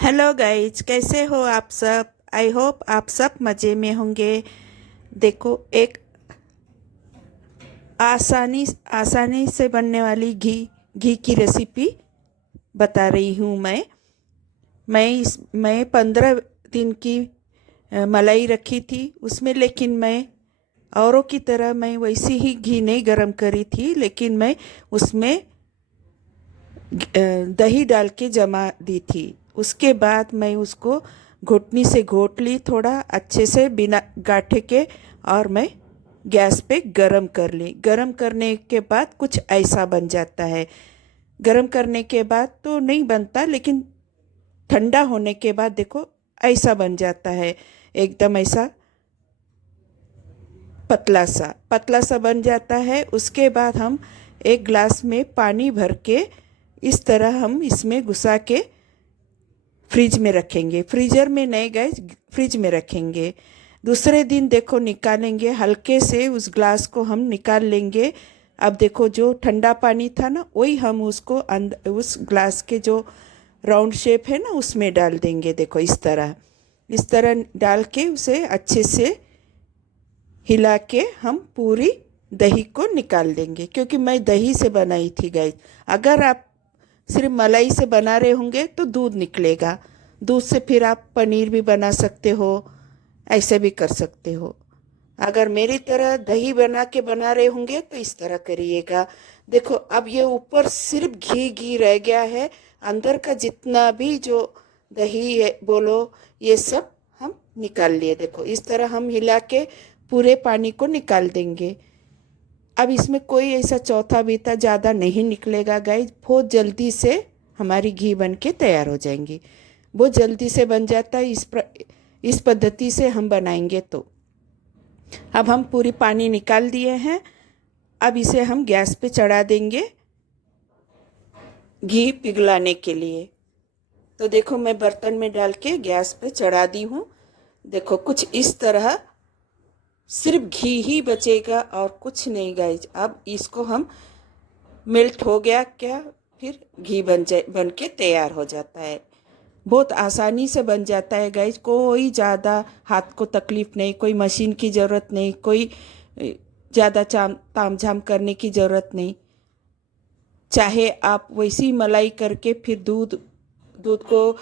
Hello guys, कैसे हो आप सब। आई होप आप सब मज़े में होंगे। देखो, एक आसानी आसानी से बनने वाली घी घी की रेसिपी बता रही हूँ मैं 15 दिन की मलाई रखी थी उसमें, लेकिन मैं औरों की तरह मैं वैसी ही घी नहीं गरम करी थी, लेकिन मैं उसमें दही डाल के जमा दी थी। उसके बाद मैं उसको घुटनी से घोट ली थोड़ा अच्छे से बिना गाठे के, और मैं गैस पे गरम कर ली। गरम करने के बाद कुछ ऐसा बन जाता है। गरम करने के बाद तो नहीं बनता, लेकिन ठंडा होने के बाद देखो ऐसा बन जाता है। एकदम ऐसा पतला सा बन जाता है। उसके बाद हम एक ग्लास में पानी भर के इस तरह हम इसमें घुसा के फ्रिज में रखेंगे। फ्रीजर में नहीं गए, फ्रिज में रखेंगे। दूसरे दिन देखो निकालेंगे, हल्के से उस ग्लास को हम निकाल लेंगे। अब देखो जो ठंडा पानी था ना, वही हम उसको अंदर उस ग्लास के जो राउंड शेप है ना उसमें डाल देंगे। देखो इस तरह डाल के उसे अच्छे से हिला के हम पूरी दही को निकाल देंगे, क्योंकि मैं दही से बनाई थी गाइस। अगर आप सिर्फ मलाई से बना रहे होंगे तो दूध निकलेगा। दूध से फिर आप पनीर भी बना सकते हो, ऐसे भी कर सकते हो। अगर मेरी तरह दही बना के बना रहे होंगे तो इस तरह करिएगा। देखो अब ये ऊपर सिर्फ घी घी रह गया है। अंदर का जितना भी जो दही है बोलो, ये सब हम निकाल लिए। देखो इस तरह हम हिला के पूरे पानी को निकाल देंगे। अब इसमें कोई ऐसा चौथा बीता ज़्यादा नहीं निकलेगा गाइज। बहुत जल्दी से हमारी घी बन के तैयार हो जाएंगी। बहुत जल्दी से बन जाता है इस पद्धति से हम बनाएंगे तो। अब हम पूरी पानी निकाल दिए हैं। अब इसे हम गैस पे चढ़ा देंगे घी पिघलाने के लिए। तो देखो मैं बर्तन में डाल के गैस पे चढ़ा दी हूँ। देखो कुछ इस तरह सिर्फ घी ही बचेगा और कुछ नहीं गाइज। अब इसको हम मेल्ट हो गया क्या, फिर घी बन के तैयार हो जाता है। बहुत आसानी से बन जाता है गाइज। कोई ज़्यादा हाथ को तकलीफ नहीं, कोई मशीन की ज़रूरत नहीं, कोई ज़्यादा ताम झाम करने की ज़रूरत नहीं। चाहे आप वैसी मलाई करके फिर दूध दूध को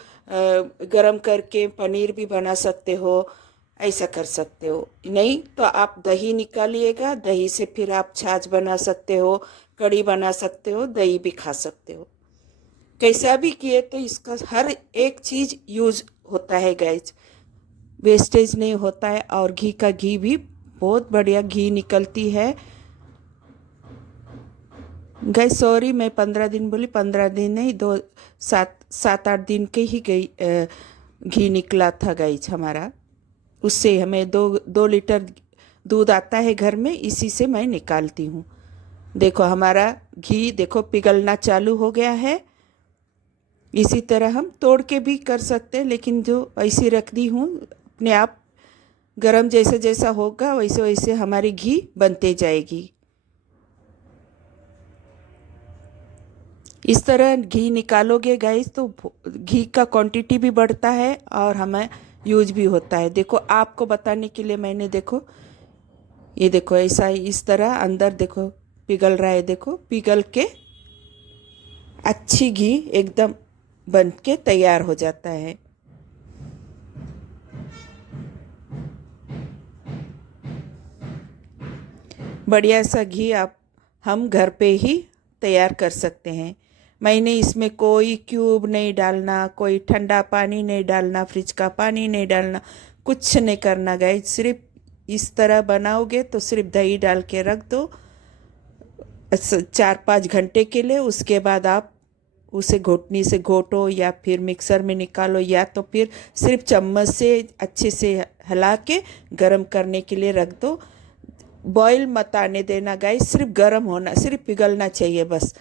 गरम करके पनीर भी बना सकते हो, ऐसा कर सकते हो। नहीं तो आप दही निकालिएगा, दही से फिर आप छाछ बना सकते हो, कढ़ी बना सकते हो, दही भी खा सकते हो। कैसा भी किए तो इसका हर एक चीज़ यूज होता है गैस, वेस्टेज नहीं होता है। और घी का घी भी बहुत बढ़िया घी निकलती है गैस। सॉरी मैं 15 दिन बोली, 15 दिन नहीं, 7-8 दिन के ही घी निकला था गैस हमारा। उससे हमें 2 लीटर दूध आता है घर में, इसी से मैं निकालती हूँ। देखो हमारा घी देखो पिघलना चालू हो गया है। इसी तरह हम तोड़ के भी कर सकते हैं, लेकिन जो ऐसी रख दी हूँ अपने आप गरम जैसे जैसा होगा वैसे वैसे हमारी घी बनते जाएगी। इस तरह घी निकालोगे गाइस तो घी का क्वांटिटी भी बढ़ता है और हमें यूज भी होता है। देखो आपको बताने के लिए मैंने देखो ये देखो ऐसा इस तरह अंदर देखो पिघल रहा है। देखो पिघल के अच्छी घी एकदम बन के तैयार हो जाता है। बढ़िया सा घी आप हम घर पे ही तैयार कर सकते हैं। मैंने इसमें कोई क्यूब नहीं डालना, कोई ठंडा पानी नहीं डालना, फ्रिज का पानी नहीं डालना, कुछ नहीं करना गाइस। सिर्फ इस तरह बनाओगे तो सिर्फ दही डाल के रख दो 4-5 घंटे के लिए। उसके बाद आप उसे घोटनी से घोटो या फिर मिक्सर में निकालो, या तो फिर सिर्फ चम्मच से अच्छे से हिला के गरम करने के लिए रख दो। बॉईल मत आने देना गाइस, सिर्फ गर्म होना, सिर्फ पिघलना चाहिए बस।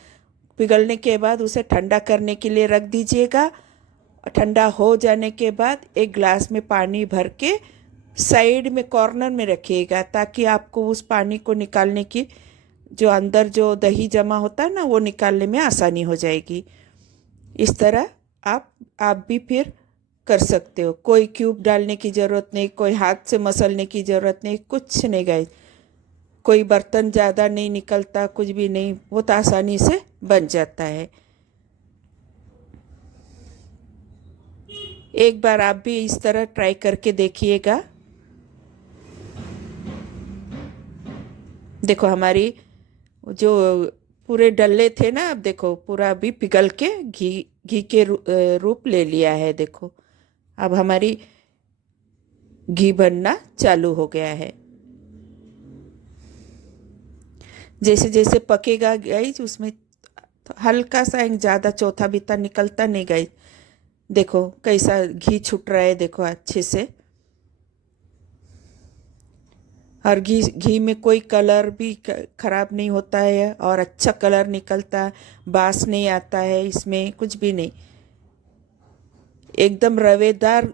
पिघलने के बाद उसे ठंडा करने के लिए रख दीजिएगा। ठंडा हो जाने के बाद एक ग्लास में पानी भर के साइड में कॉर्नर में रखिएगा, ताकि आपको उस पानी को निकालने की जो अंदर जो दही जमा होता है ना वो निकालने में आसानी हो जाएगी। इस तरह आप भी फिर कर सकते हो। कोई क्यूब डालने की ज़रूरत नहीं, कोई हाथ से मसलने की ज़रूरत नहीं, कुछ नहीं गाइस। कोई बर्तन ज़्यादा नहीं निकलता, कुछ भी नहीं, बहुत आसानी से बन जाता है। एक बार आप भी इस तरह ट्राई करके देखिएगा। देखो हमारी जो पूरे डल्ले थे ना, अब देखो पूरा अभी पिघल के घी घी के रूप ले लिया है। देखो अब हमारी घी बनना चालू हो गया है। जैसे जैसे पकेगा गाइस, उसमें हल्का सा एक ज़्यादा चौथा बित्ता निकलता नहीं गाइस। देखो कैसा घी छूट रहा है, देखो अच्छे से। और घी घी में कोई कलर भी खराब नहीं होता है, और अच्छा कलर निकलता है, बास नहीं आता है, इसमें कुछ भी नहीं। एकदम रवेदार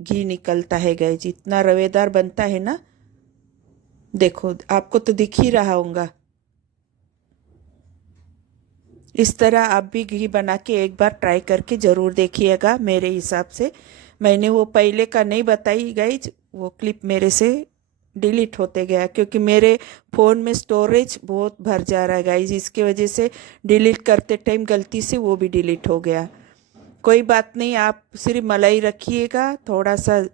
घी निकलता है गाइस, इतना रवेदार बनता है ना। देखो आपको तो दिख ही रहा होगा। इस तरह आप भी घी बना के एक बार ट्राई करके ज़रूर देखिएगा। मेरे हिसाब से मैंने वो पहले का नहीं बताई गाइज, वो क्लिप मेरे से डिलीट होते गया, क्योंकि मेरे फ़ोन में स्टोरेज बहुत भर जा रहा है गाइज। इसकी वजह से डिलीट करते टाइम गलती से वो भी डिलीट हो गया। कोई बात नहीं, आप सिर्फ मलाई रखिएगा, थोड़ा सा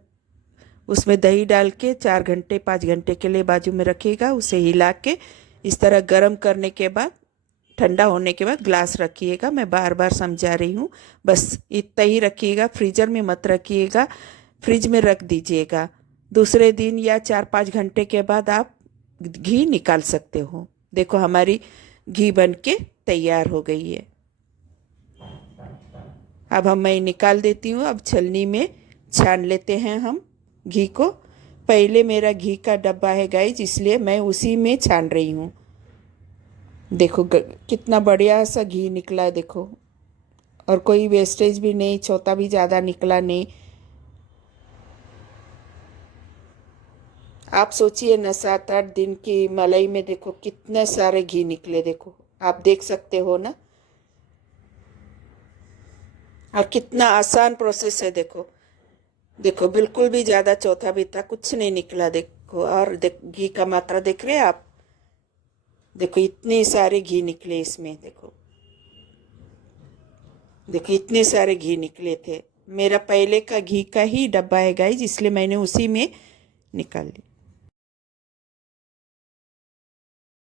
उसमें दही डाल के 4 घंटे 5 घंटे के लिए बाजू में रखिएगा। उसे हिला के इस तरह गर्म करने के बाद, ठंडा होने के बाद ग्लास रखिएगा। मैं बार बार समझा रही हूँ, बस इतना ही रखिएगा। फ्रीजर में मत रखिएगा, फ्रिज में रख दीजिएगा। दूसरे दिन या 4-5 घंटे के बाद आप घी निकाल सकते हो। देखो हमारी घी बन के तैयार हो गई है। अब मैं निकाल देती हूँ। अब छलनी में छान लेते हैं हम घी को। पहले मेरा घी का डब्बा है गाइज, इसलिए मैं उसी में छान रही हूँ। देखो कितना बढ़िया सा घी निकला है, देखो। और कोई वेस्टेज भी नहीं, छोटा भी ज़्यादा निकला नहीं। आप सोचिए ना, 7-8 दिन की मलाई में देखो कितने सारे घी निकले। देखो आप देख सकते हो ना, और कितना आसान प्रोसेस है। देखो देखो बिल्कुल भी ज़्यादा चौथा बित्ता कुछ नहीं निकला। देखो और घी का मात्रा देख रहे हैं आप। देखो इतने सारे घी निकले इसमें। देखो देखो इतने सारे घी निकले थे। मेरा पहले का घी का ही डब्बा है गाइज, इसलिए मैंने उसी में निकाल ली।